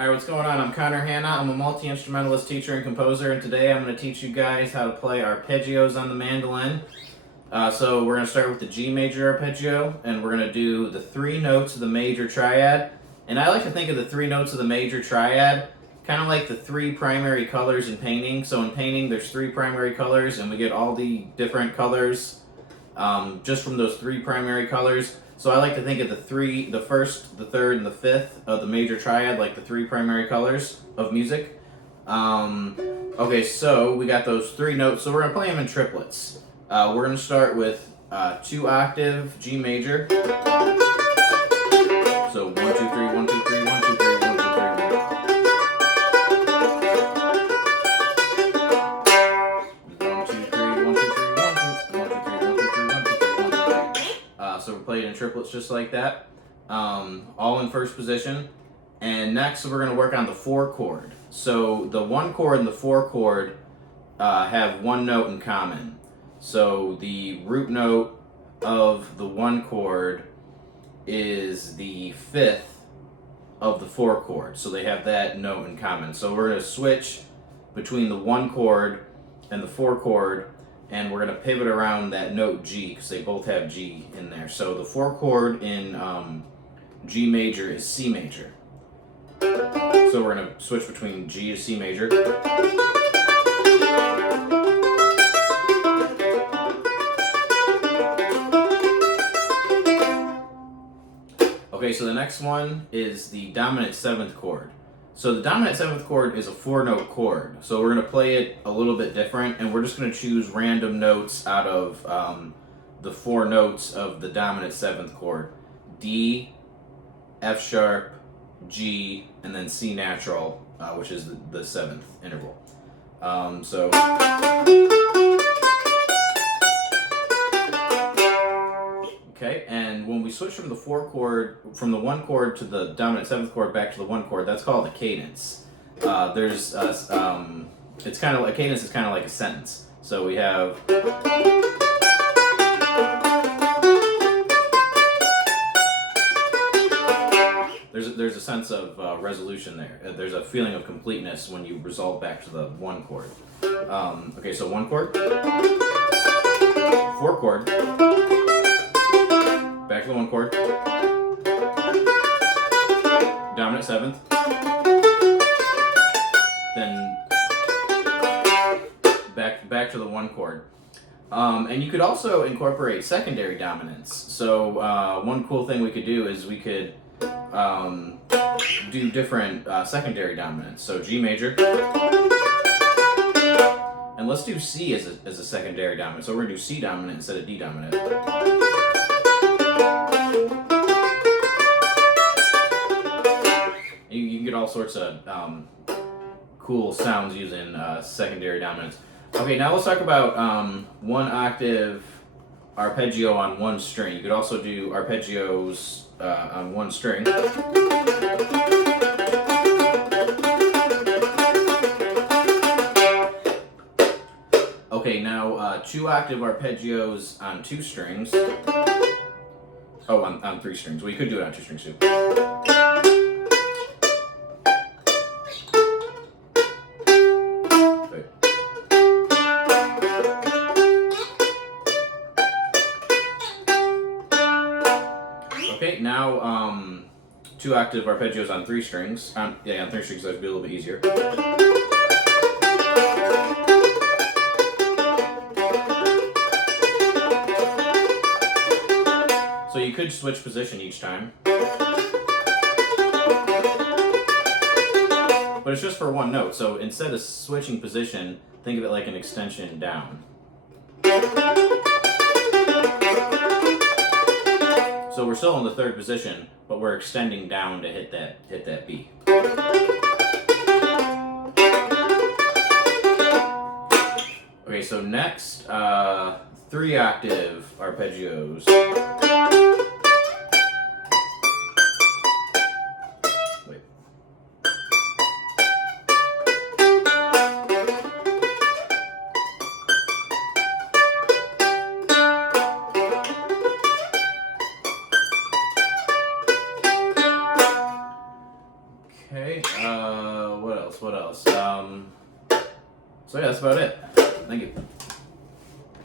Alright, what's going on? I'm Connor Hanna. I'm a multi-instrumentalist teacher and composer, and today I'm going to teach you guys how to play arpeggios on the mandolin. So we're going to start with the G major arpeggio, and we're going to do the 3 notes of the major triad. And I like to think of the 3 notes of the major triad kind of like the 3 primary colors in painting. So in painting, there's 3 primary colors, and we get all the different colors just from those 3 primary colors. So I like to think of the first, the third, and the fifth of the major triad, like the 3 primary colors of music. Okay, so we got those 3 notes, so we're going to play them in triplets. We're going to start with 2 octave G major. So 1, 2, 3, 1, 2, 3, 1, 2, 3, 1, 2, 3, 1. So we're playing in triplets just like that, all in first position. And next we're going to work on the 4 chord. So the 1 chord and the 4 chord have 1 note in common. So the root note of the 1 chord is the 5th of the 4 chord. So they have that note in common. So we're going to switch between the 1 chord and the 4 chord, and we're going to pivot around that note G because they both have G in there. So the 4 chord in G major is C major. So we're going to switch between G to C major. Okay, so the next one is the dominant 7th chord. So the dominant 7th chord is a 4-note chord. So we're going to play it a little bit different, and we're just going to choose random notes out of the 4 notes of the dominant 7th chord. D, F sharp, G, and then C natural, which is the 7th interval. Okay, and when we switch from the 4 chord, from the 1 chord to the dominant 7th chord back to the 1 chord, that's called a cadence. It's kind of like a cadence is kind of like a sentence. So we have. There's a sense of resolution there. There's a feeling of completeness when you resolve back to the 1 chord. Okay, so 1 chord, 4 chord. Back to the 1 chord, dominant 7th, then back to the 1 chord. And you could also incorporate secondary dominants. So one cool thing we could do is we could do different secondary dominants. So G major, and let's do C as a secondary dominant. So we're going to do C dominant instead of D dominant. You can get all sorts of cool sounds using secondary dominants. Okay, now let's talk about 1 octave arpeggio on 1 string. You could also do arpeggios on 1 string. Okay, now 2 octave arpeggios on 2 strings. Oh, on 3 strings. We could do it on 2 strings too. Okay, now 2 octave arpeggios on 3 strings. On 3 strings, that'd be a little bit easier. So you could switch position each time. But it's just for 1 note, so instead of switching position, think of it like an extension down. So we're still in the 3rd position, but we're extending down to hit that B. Okay, so next, 3 octave arpeggios. Wait. Okay, Okay, what else? So yeah, that's about it. Thank you.